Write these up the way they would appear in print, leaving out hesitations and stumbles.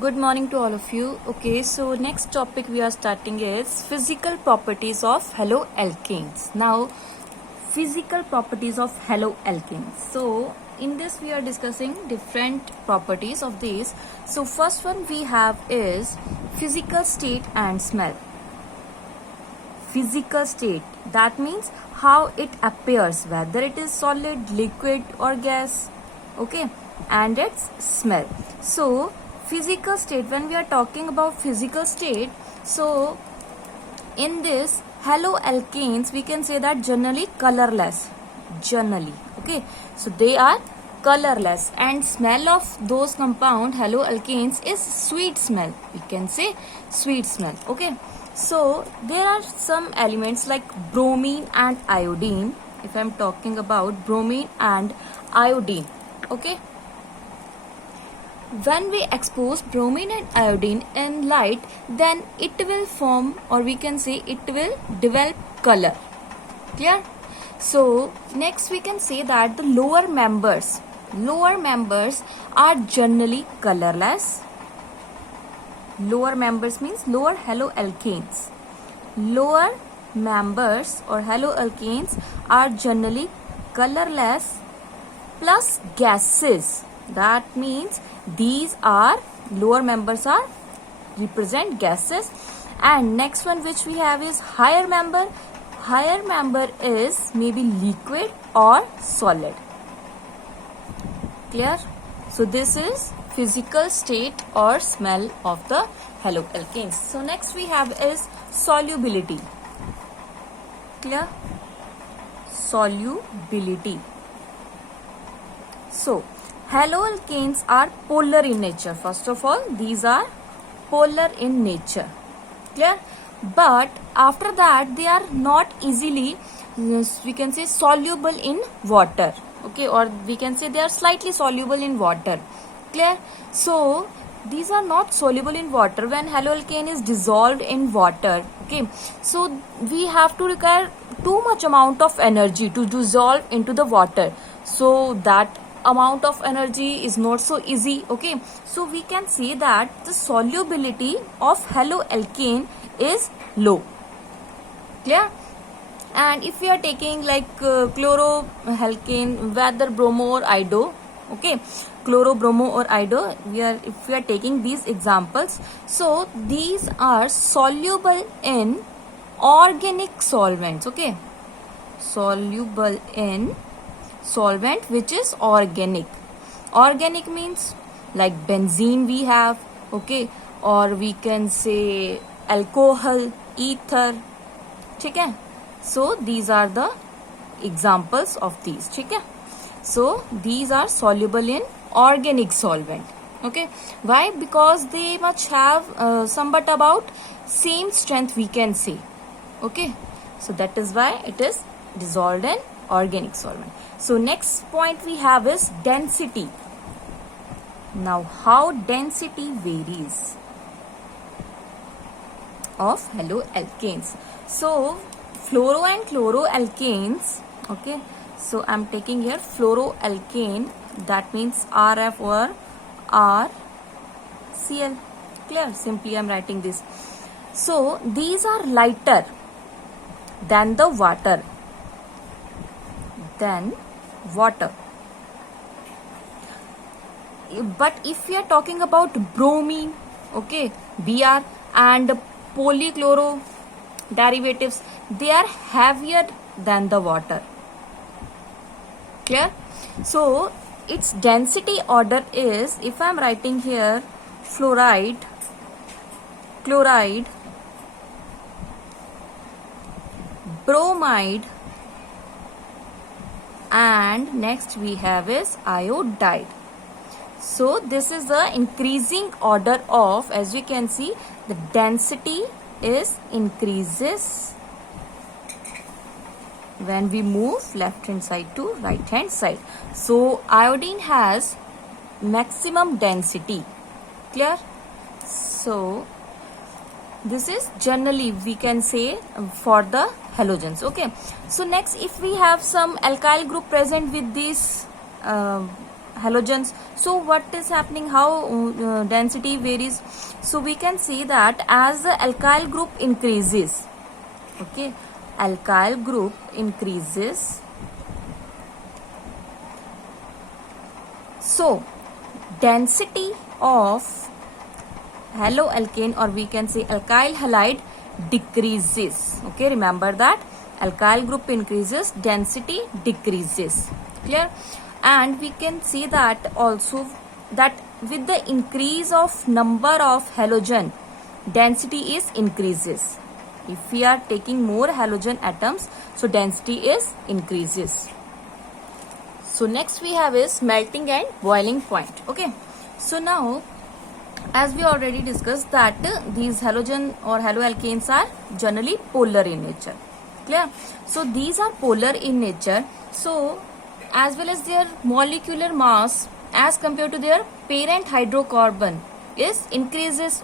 Good morning to all of you. Okay, so next topic we are starting is physical properties of haloalkanes. Now, physical properties of haloalkanes. So, in this we are discussing different properties of these. So, first one we have is physical state and smell. Physical state, that means how it appears, whether it is solid, liquid or gas. Okay, and its smell. So, physical state, when we are talking about physical state, so in this haloalkanes we can say that generally colorless, generally. Okay, so they are colorless, and smell of those compound haloalkanes is sweet smell, we can say sweet smell. Okay, so there are some elements like bromine and iodine. If I'm talking about bromine and iodine, okay, when we expose bromine and iodine in light, then it will form, or we can say it will develop color. Clear? So next we can say that the lower members are generally colorless. Lower members means lower haloalkanes. Lower members or haloalkanes are generally colorless plus gases. That means these are lower members are represent gases. And next one which we have is higher member. Higher member is maybe liquid or solid. Clear? So this is physical state or smell of the haloalkanes. So next we have is solubility. Clear? Solubility. So haloalkanes are polar in nature. First of all, these are polar in nature. Clear? But after that, they are not easily, we can say, soluble in water. Okay, or we can say they are slightly soluble in water. Clear? So these are not soluble in water when haloalkane is dissolved in water. Okay, so we have to require too much amount of energy to dissolve into the water. So that amount of energy is not so easy. Okay, so we can say that the solubility of haloalkane is low. Clear? And if we are taking like chloroalkane, whether bromo or ido, okay, chloro, bromo or ido, if we are taking these examples, so these are soluble in organic solvents. Okay, soluble in solvent which is organic. Organic means like benzene we have, okay, or we can say alcohol, ether. Okay, so these are the examples of these. Okay, so these are soluble in organic solvent. Okay, why? Because they must have somewhat about same strength, we can say. Okay, so that is why it is dissolved in organic solvent. So next point we have is density. Now how density varies of haloalkanes. So fluoro and chloroalkanes, okay, so I'm taking here fluoroalkane, that means RF or RCl. Clear? Simply I'm writing this. So these are lighter than the water. But if we are talking about bromine, okay, Br and polychloro derivatives, they are heavier than the water. Clear? So its density order is, if I am writing here fluoride, chloride, bromide, and next we have is iodide. So this is the increasing order of, as we can see, the density is increases when we move left hand side to right hand side. So iodine has maximum density. Clear? So this is generally, we can say, for the halogens. Okay, so next if we have some alkyl group present with this halogens. So what is happening, how density varies? So we can see that as the alkyl group increases, okay, alkyl group increases, so density of haloalkane, or we can say alkyl halide, decreases. Okay, remember that alkyl group increases, density decreases. Clear? And we can see that also that with the increase of number of halogen, density is increases. If we are taking more halogen atoms, so density is increases. So next we have is melting and boiling point. Okay, so now as we already discussed that these halogen or haloalkanes are generally polar in nature. Clear? So these are polar in nature. So as well as their molecular mass as compared to their parent hydrocarbon is increases.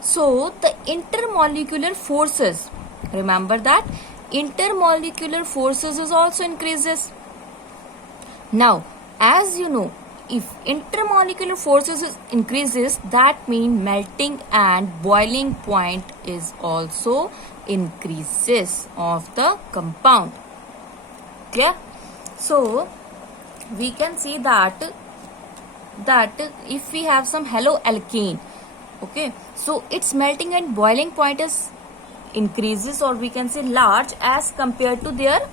So the intermolecular forces, remember that intermolecular forces is also increases. Now, as you know, if intermolecular forces increases, that means melting and boiling point is also increases of the compound. Clear? So we can see that if we have some haloalkane, okay, so its melting and boiling point is increases, or we can say large as compared to their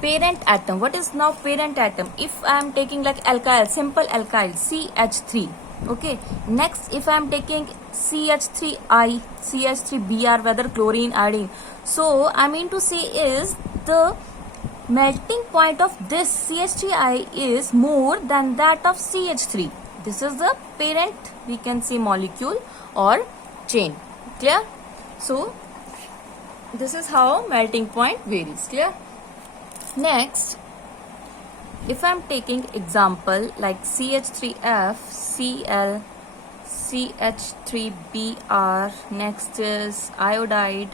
parent atom. What is now parent atom? If I am taking like alkyl, simple alkyl, CH3. Okay. Next, if I am taking CH3I, CH3Br, whether chlorine, iodine. So I mean to say is the melting point of this CH3I is more than that of CH3. This is the parent, we can say, molecule or chain. Clear? So this is how melting point varies. Clear? Next, if I am taking example like CH3F, Cl, CH3Br, next is iodide,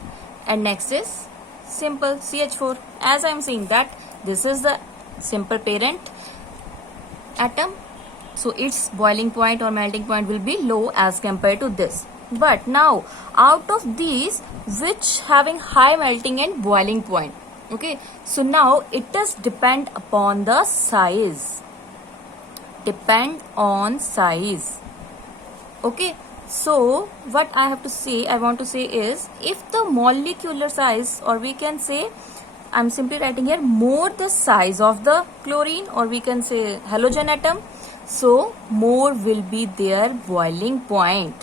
and next is simple CH4. As I am saying that this is the simple parent atom, so its boiling point or melting point will be low as compared to this. But now out of these, which having high melting and boiling point? Okay, so now it does depend upon the size. Depend on size. Okay, so what I have to say, I want to say is, if the molecular size, or we can say, I'm simply writing here, more the size of the chlorine, or we can say halogen atom, so more will be their boiling point.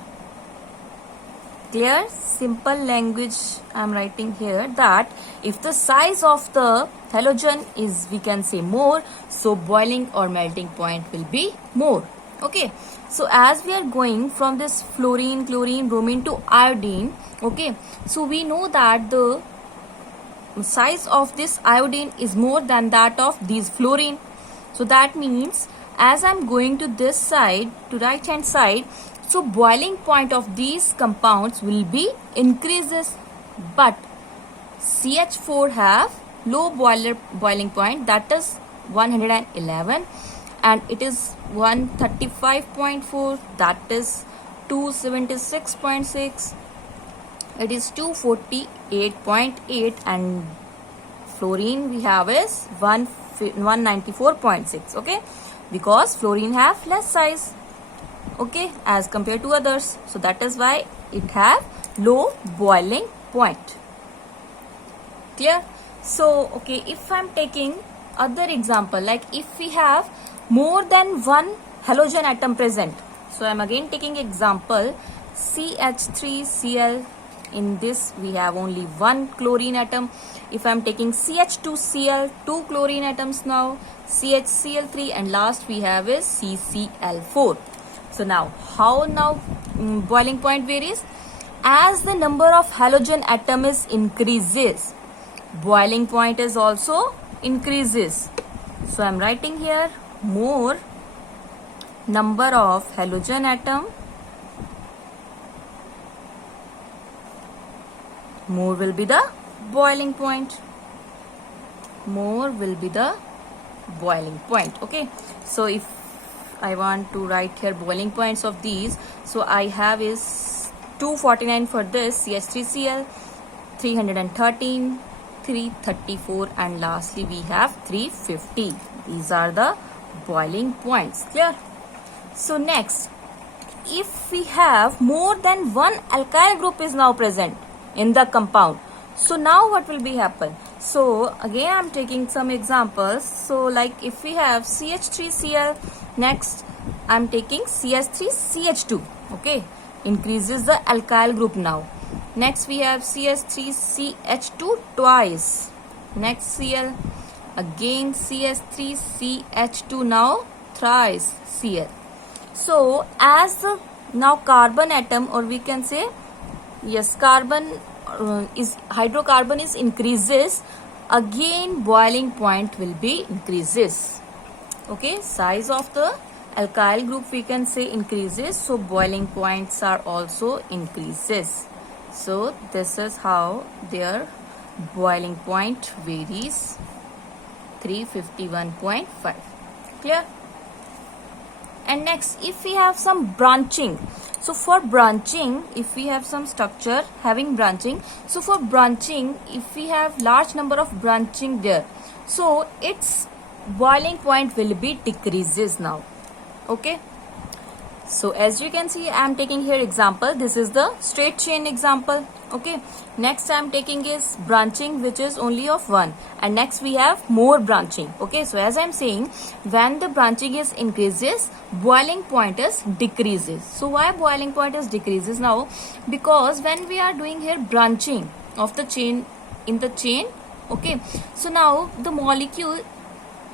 Clear? Simple language I'm writing here, that if the size of the halogen is, we can say, more, so boiling or melting point will be more. Okay, so as we are going from this fluorine, chlorine, bromine to iodine, okay, so we know that the size of this iodine is more than that of these fluorine. So that means as I'm going to this side, to right hand side, so boiling point of these compounds will be increases, but CH4 have low boiling point, that is 111, and it is 135.4, that is 276.6, it is 248.8, and fluorine we have is 194.6. okay, because fluorine have less size, okay, as compared to others, so that is why it have low boiling point. Clear? So okay, if I'm taking other example, like if we have more than one halogen atom present, so I'm again taking example CH3Cl. In this we have only one chlorine atom. If I'm taking CH2Cl, two chlorine atoms now, CHCl3, and last we have is CCl4. So now how now boiling point varies? As the number of halogen atom is increases, boiling point is also increases. So I'm writing here, more number of halogen atom, more will be the boiling point. More will be the boiling point. Okay, so if I want to write here boiling points of these. So I have is 249 for this CH3Cl, 313, 334, and lastly we have 350. These are the boiling points. Clear? So next, if we have more than one alkyl group is now present in the compound, so now what will be happen? So again I'm taking some examples. So like if we have CH3Cl, next I'm taking CH3CH2. Okay, increases the alkyl group now. Next we have CH3CH2 twice. Next Cl, again CH3CH2, now thrice Cl. So as the now carbon atom, or we can say yes, carbon hydrocarbon is increases, again boiling point will be increases. Okay, size of the alkyl group we can say increases, so boiling points are also increases. So this is how their boiling point varies. 351.5. Clear? And next, if we have some branching, so for branching, if we have some structure having branching, so for branching, if we have large number of branching there, so its boiling point will be decreases now. Okay, so as you can see, I am taking here example. This is the straight chain example. Okay, next I am taking is branching, which is only of one, and next we have more branching. Okay, so as I am saying, when the branching is increases, boiling point is decreases. So why boiling point is decreases now? Because when we are doing here branching of the chain in the chain, okay, so now the molecule,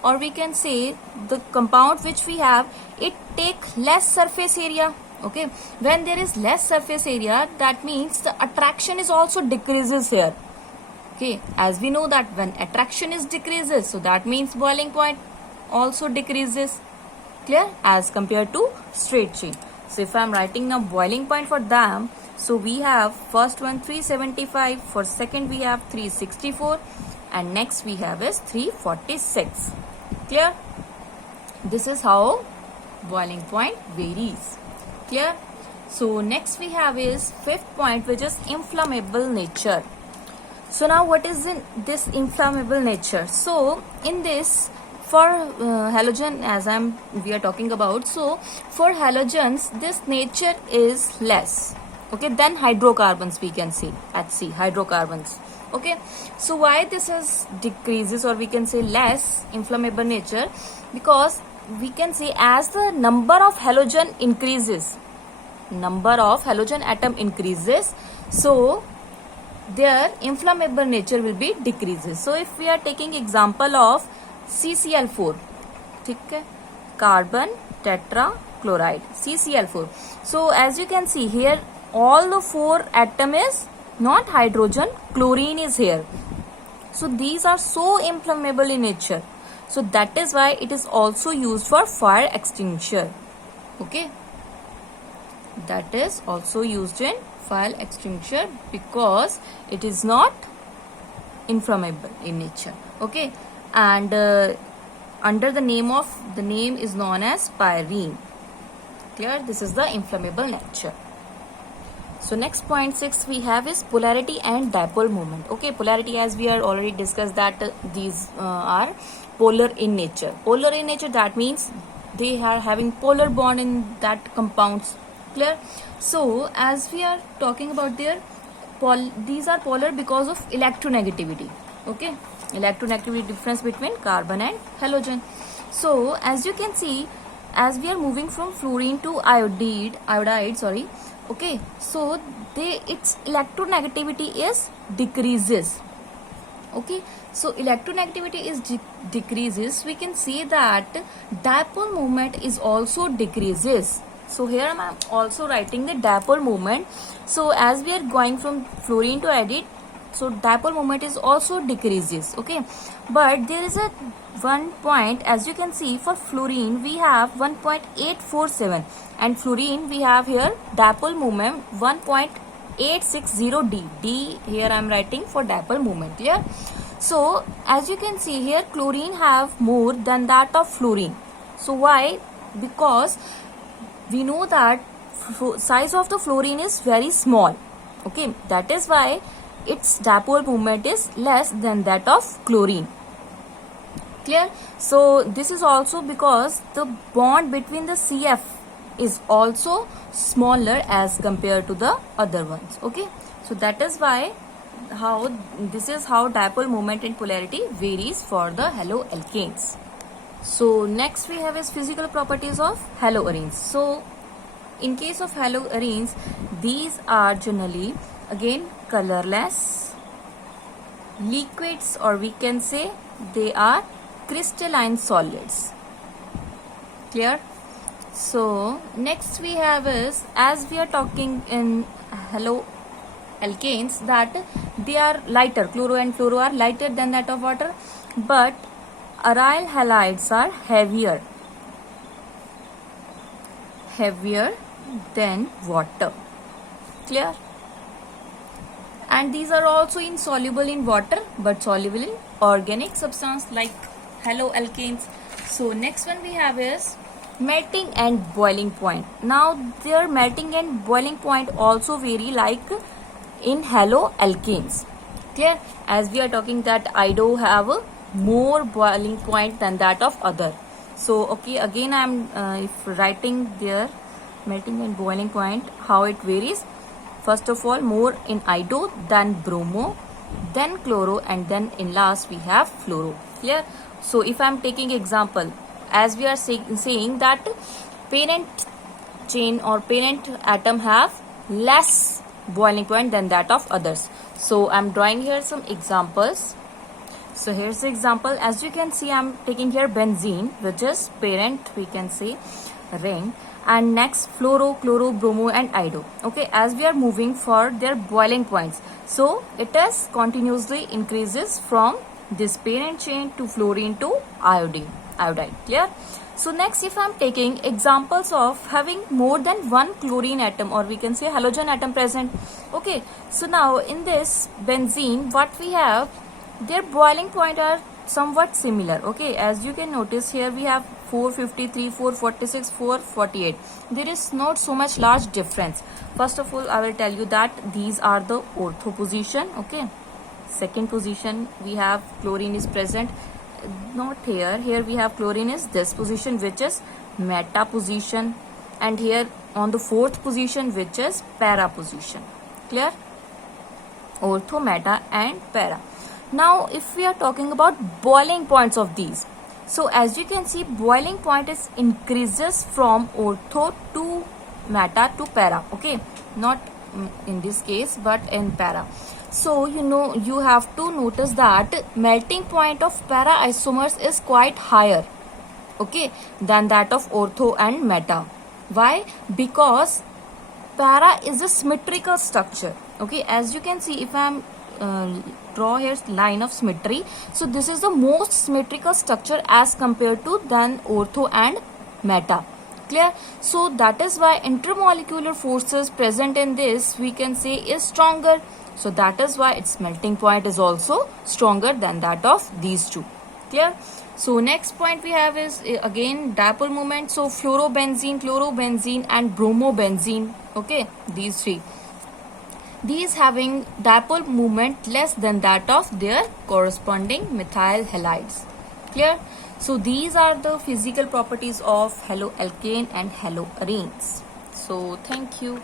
or we can say the compound which we have, it take less surface area. Okay, when there is less surface area, that means the attraction is also decreases here. Okay, as we know that when attraction is decreases, so that means boiling point also decreases. Clear? As compared to straight chain. So if I am writing now boiling point for them, so we have first one 375, for second we have 364, and next we have is 346. Clear? This is how boiling point varies. Clear? So next we have is fifth point, which is inflammable nature. So now what is this inflammable nature? So in this, for halogen, as we are talking about, so for halogens this nature is less, okay, than hydrocarbons, we can say HC hydrocarbons. Okay, so why this is decreases, or we can say less inflammable nature? Because we can say as the number of halogen increases, number of halogen atom increases, so their inflammable nature will be decreases. So if we are taking example of CCl4, okay, carbon tetrachloride, CCl4. So as you can see here, all the four atom is not hydrogen, chlorine is here. So these are so inflammable in nature. So that is why it is also used for fire extinguisher. Okay, that is also used in fire extinguisher because it is not inflammable in nature. Okay, and under the name is known as pyrene. Clear? This is the inflammable nature. So next point 6 we have is polarity and dipole moment. Okay, polarity, as we are already discussed that these are polar in nature. Polar in nature, that means they are having polar bond in that compounds. Clear? So as we are talking about their these are polar because of electronegativity. Okay, electronegativity difference between carbon and halogen. So as you can see, as we are moving from fluorine to iodide, sorry. Okay, so its electronegativity is decreases. Okay, so electronegativity is decreases. We can say that dipole moment is also decreases. So here I am also writing the dipole moment. So as we are going from fluorine to iodide, so dipole moment is also decreases. Okay, but there is a one point, as you can see, for fluorine we have 1.847, and fluorine we have here dipole moment 1.860 D here I am writing for dipole moment. Clear? So as you can see here, chlorine have more than that of fluorine. So why? because we know that size of the fluorine is very small. Okay, that is why its dipole moment is less than that of chlorine. Clear? So this is also because the bond between the CF is also smaller as compared to the other ones. Okay, so that is why this is how dipole moment and polarity varies for the haloalkanes. So next we have is physical properties of haloarenes. So in case of haloarenes, these are generally again colorless liquids, or we can say they are crystalline solids. Clear? So next we have is, as we are talking in haloalkanes, that they are lighter. Chloro and fluoro are lighter than that of water, but aryl halides are heavier than water. Clear? And these are also insoluble in water but soluble in organic substance like haloalkanes. So next one we have is melting and boiling point. Now their melting and boiling point also vary like in haloalkanes. Clear? As we are talking that ido have a more boiling point than that of other. So okay, again I am if writing their melting and boiling point, how it varies. First of all, more in ido, then bromo, then chloro, and then in last we have fluoro. Clear? So if I am taking example, as we are saying that parent chain or parent atom have less boiling point than that of others. So I am drawing here some examples. So here's the example. As you can see, I am taking here benzene, which is parent, we can say, ring, and next fluoro, chloro, bromo, and ido. Okay, as we are moving for their boiling points, so it is continuously increases from this parent chain to fluorine to iodine. Clear? So next, if I am taking examples of having more than one chlorine atom, or we can say halogen atom present. Okay, so now in this benzene, what we have, their boiling point are somewhat similar. Okay, as you can notice here, we have 453, 446, 448. There is not so much large difference. First of all, I will tell you that these are the ortho position. Okay, second position we have chlorine is present, not here. Here we have chlorine is this position, which is meta position, and here on the fourth position, which is para position. Clear? Ortho, meta, and para. Now if we are talking about boiling points of these, so as you can see, boiling point is increases from ortho to meta to para. Okay, not in this case but in para. So you have to notice that melting point of para isomers is quite higher, okay, than that of ortho and meta. Why? Because para is a symmetrical structure. Okay, as you can see, if I am draw here line of symmetry, so this is the most symmetrical structure as compared to than ortho and meta. Clear? So that is why intermolecular forces present in this, we can say, is stronger. So that is why its melting point is also stronger than that of these two. Clear? So next point we have is again dipole moment. So fluorobenzene, chlorobenzene, and bromobenzene. Okay, these three. These having dipole moment less than that of their corresponding methyl halides. Clear? So these are the physical properties of haloalkane and haloarenes. So thank you.